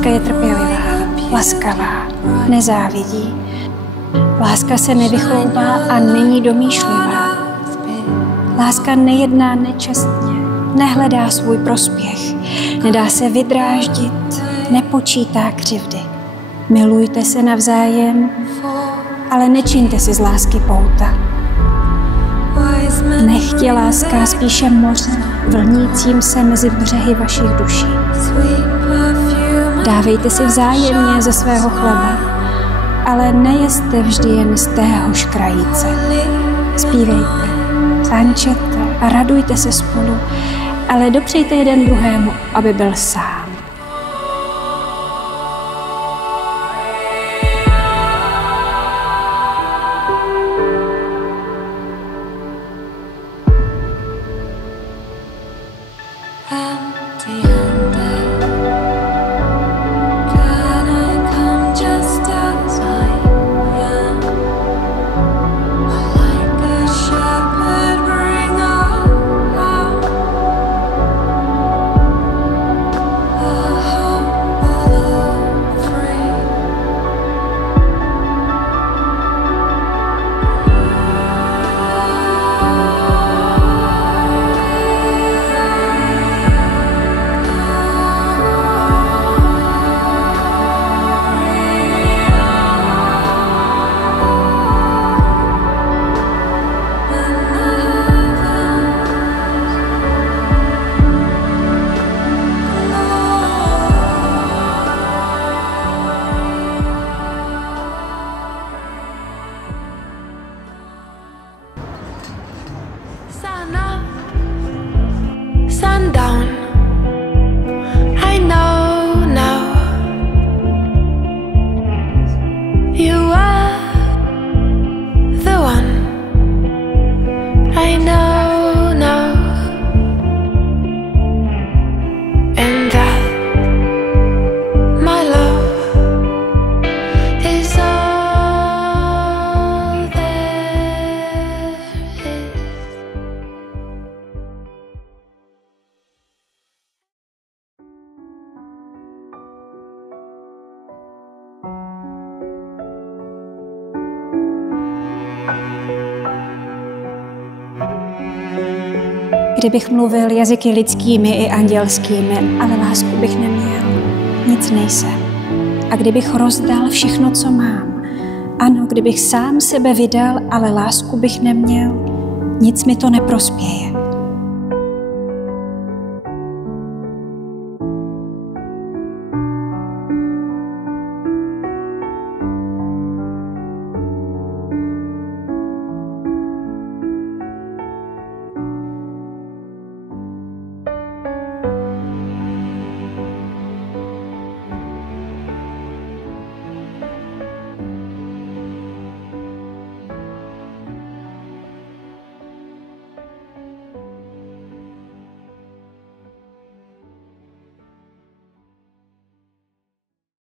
Láska je trpělivá, laskavá, nezávidí. Láska se nevychloubá a není domýšlivá. Láska nejedná nečestně, nehledá svůj prospěch, nedá se vydráždit, nepočítá křivdy. Milujte se navzájem, ale nečiňte si z lásky pouta. Nechtě láska spíše moře, vlnícím se mezi břehy vašich duší. Dávejte si vzájemně ze svého chleba, ale nejeste vždy jen z téhož krajíce. Zpívejte, tančete a radujte se spolu, ale dopřejte jeden druhému, aby byl sám. Sundown, I know now you are the one. I know now, and that my love is all there is. Kdybych mluvil jazyky lidskými i andělskými, ale lásku bych neměl, nic nejsem. A kdybych rozdal všechno, co mám, ano, kdybych sám sebe vydal, ale lásku bych neměl, nic mi to neprospěje.